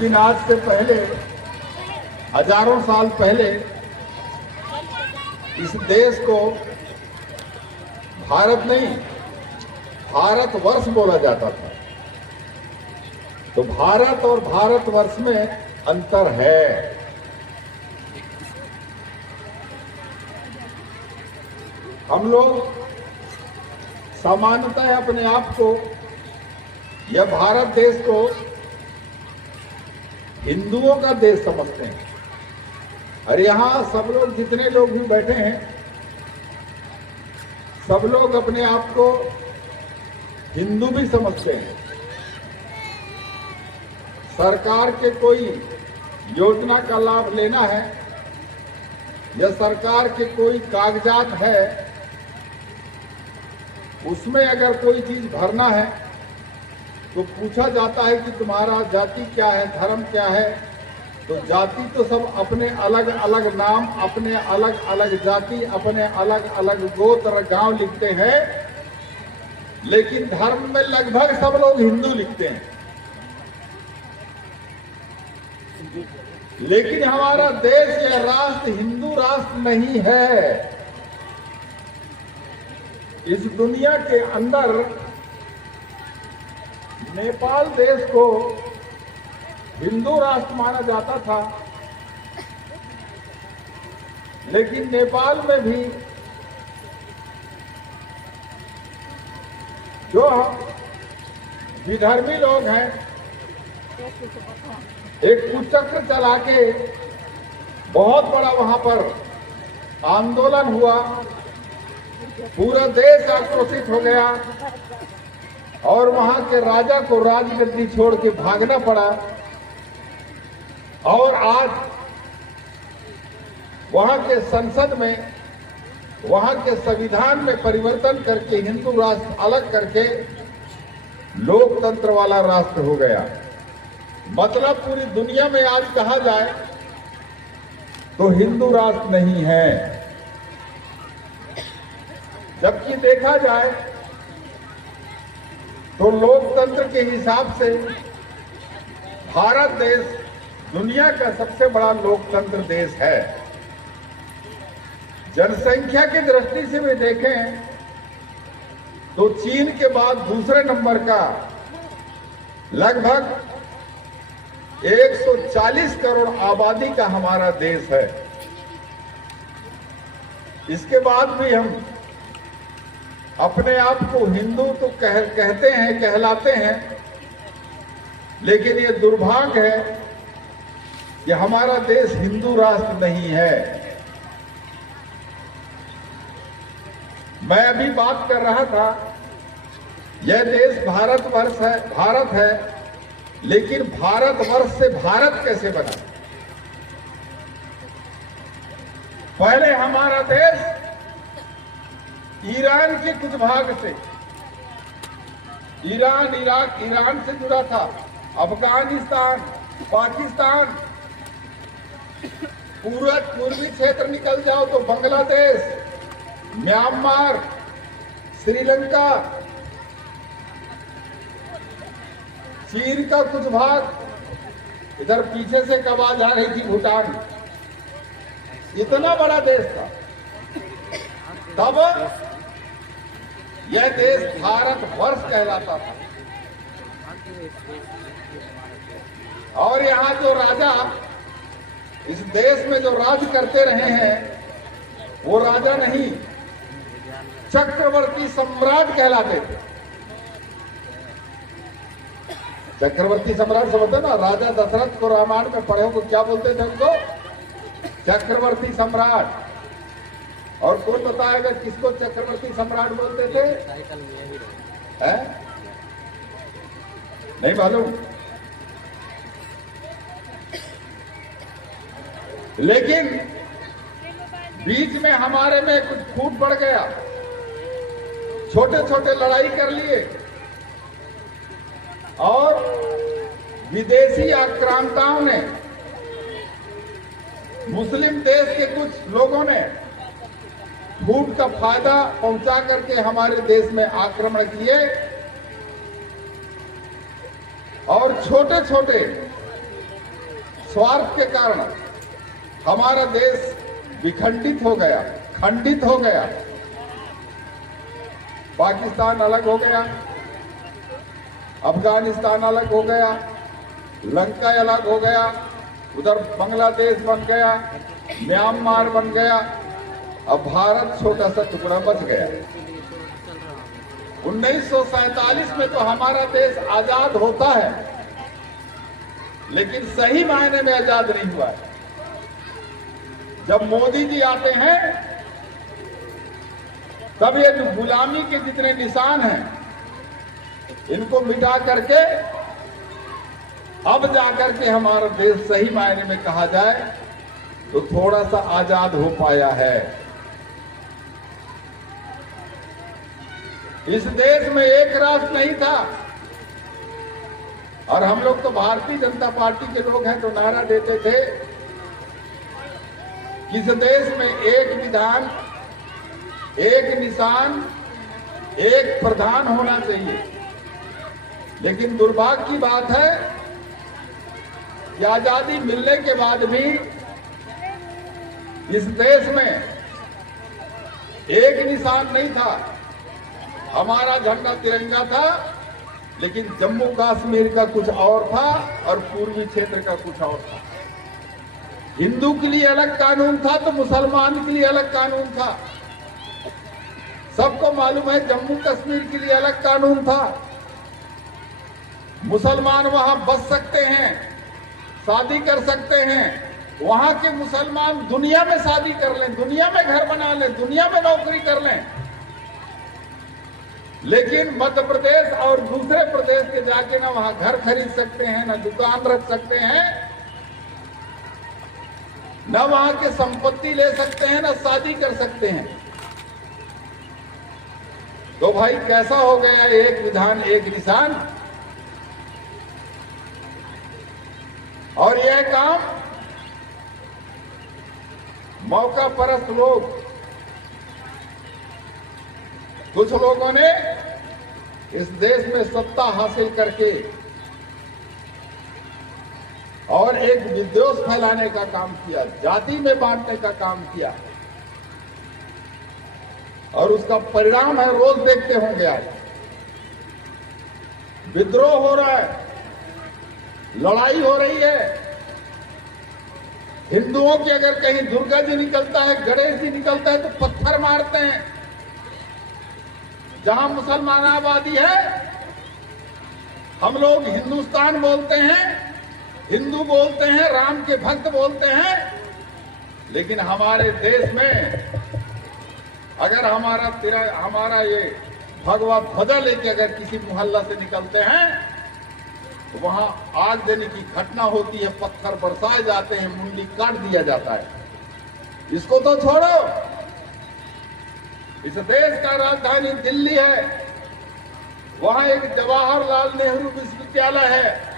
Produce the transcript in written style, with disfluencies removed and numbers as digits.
लेकिन आज से पहले, हजारों साल पहले इस देश को भारत नहीं, भारतवर्ष बोला जाता था। तो भारत और भारतवर्ष में अंतर है। हम लोग सामान्यतः अपने आप को या भारत देश को हिंदुओं का देश समझते हैं। और यहां सब लोग, जितने लोग भी बैठे हैं, सब लोग अपने आप को हिंदू भी समझते हैं। सरकार के कोई योजना का लाभ लेना है या सरकार के कोई कागजात है, उसमें अगर कोई चीज भरना है तो पूछा जाता है कि तुम्हारा जाति क्या है, धर्म क्या है। तो जाति तो सब अपने अलग अलग नाम, अपने अलग अलग जाति, अपने अलग अलग गोत्र, गांव लिखते हैं, लेकिन धर्म में लगभग सब लोग हिंदू लिखते हैं। लेकिन हमारा देश या राष्ट्र हिंदू राष्ट्र नहीं है। इस दुनिया के अंदर नेपाल देश को हिंदू राष्ट्र माना जाता था, लेकिन नेपाल में भी जो विधर्मी लोग हैं, एक कुचक्र चला के बहुत बड़ा वहां पर आंदोलन हुआ, पूरा देश आक्रोशित हो गया और वहां के राजा को राजगद्दी छोड़ के भागना पड़ा। और आज वहां के संसद में, वहां के संविधान में परिवर्तन करके हिंदू राष्ट्र अलग करके लोकतंत्र वाला राष्ट्र हो गया। मतलब पूरी दुनिया में आज कहा जाए तो हिंदू राष्ट्र नहीं है। जबकि देखा जाए तो लोकतंत्र के हिसाब से भारत देश दुनिया का सबसे बड़ा लोकतंत्र देश है। जनसंख्या की दृष्टि से भी देखें तो चीन के बाद दूसरे नंबर का लगभग 140 करोड़ आबादी का हमारा देश है। इसके बाद भी हम अपने आप को हिंदू तो कहते हैं, कहलाते हैं, लेकिन ये दुर्भाग्य है कि हमारा देश हिंदू राष्ट्र नहीं है। मैं अभी बात कर रहा था, यह देश भारतवर्ष है, भारत है, लेकिन भारतवर्ष से भारत कैसे बना? पहले हमारा देश ईरान के कुछ भाग से, ईरान, इराक, ईरान से जुड़ा था, अफगानिस्तान, पाकिस्तान, पूरा पूर्वी क्षेत्र निकल जाओ तो बांग्लादेश, म्यांमार, श्रीलंका, चीन का कुछ भाग, इधर पीछे से कब आ जा रही थी भूटान। इतना बड़ा देश था। तब यह देश भारतवर्ष कहलाता था। और यहाँ जो राजा इस देश में जो राज करते रहे हैं, वो राजा नहीं, चक्रवर्ती सम्राट कहलाते थे। चक्रवर्ती सम्राट समझते ना, राजा दशरथ को रामायण में पढ़े हो तो क्या बोलते थे उनको? चक्रवर्ती सम्राट। और कौन बताएगा किसको चक्रवर्ती सम्राट बोलते थे? है? नहीं मालूम। लेकिन बीच में हमारे में कुछ फूट पड़ गया, छोटे छोटे लड़ाई कर लिए और विदेशी आक्रांताओं ने, मुस्लिम देश के कुछ लोगों ने फूट का फायदा पहुंचा करके हमारे देश में आक्रमण किए और छोटे छोटे स्वार्थ के कारण हमारा देश विखंडित हो गया, खंडित हो गया। पाकिस्तान अलग हो गया, अफगानिस्तान अलग हो गया, लंका अलग हो गया, उधर बांग्लादेश बन गया, म्यांमार बन गया, अब भारत छोटा सा टुकड़ा बच गया। 1947 में तो हमारा देश आजाद होता है, लेकिन सही मायने में आजाद नहीं हुआ है। जब मोदी जी आते हैं तब ये जो गुलामी के जितने निशान हैं इनको मिटा करके अब जाकर के हमारा देश सही मायने में कहा जाए तो थोड़ा सा आजाद हो पाया है। इस देश में एक राष्ट्र नहीं था, और हम लोग तो भारतीय जनता पार्टी के लोग हैं तो नारा देते थे कि इस देश में एक विधान, एक निशान, एक प्रधान होना चाहिए। लेकिन दुर्भाग्य की बात है कि आजादी मिलने के बाद भी इस देश में एक निशान नहीं था। हमारा झंडा तिरंगा था, लेकिन जम्मू कश्मीर का कुछ और था और पूर्वी क्षेत्र का कुछ और था। हिंदू के लिए अलग कानून था तो मुसलमान के लिए अलग कानून था। सबको मालूम है जम्मू कश्मीर के लिए अलग कानून था। मुसलमान वहां बस सकते हैं, शादी कर सकते हैं। वहां के मुसलमान दुनिया में शादी कर लें, दुनिया में घर बना लें, दुनिया में नौकरी कर लें, लेकिन मध्य प्रदेश और दूसरे प्रदेश के जाके ना वहां घर खरीद सकते हैं, ना दुकान रख सकते हैं, ना वहां के संपत्ति ले सकते हैं, ना शादी कर सकते हैं। तो भाई कैसा हो गया एक विधान एक निशान। और यह काम मौका परस्त लोग, कुछ लोगों ने इस देश में सत्ता हासिल करके और एक विद्वेष फैलाने का काम किया, जाति में बांटने का काम किया, और उसका परिणाम है रोज देखते होंगे। आज विद्रोह हो रहा है, लड़ाई हो रही है। हिंदुओं की अगर कहीं दुर्गा जी निकलता है, गणेश जी निकलता है तो पत्थर मारते हैं। जहां मुसलमान आबादी है, हम लोग हिंदुस्तान बोलते हैं, हिंदू बोलते हैं, राम के भक्त बोलते हैं, लेकिन हमारे देश में अगर हमारा ये भगवा ध्वजा लेके अगर किसी मोहल्ला से निकलते हैं तो वहां आग देने की घटना होती है, पत्थर बरसाए जाते हैं, मुंडी काट दिया जाता है। इसको तो छोड़ो, इस देश का राजधानी दिल्ली है, वहां एक जवाहरलाल नेहरू विश्वविद्यालय है,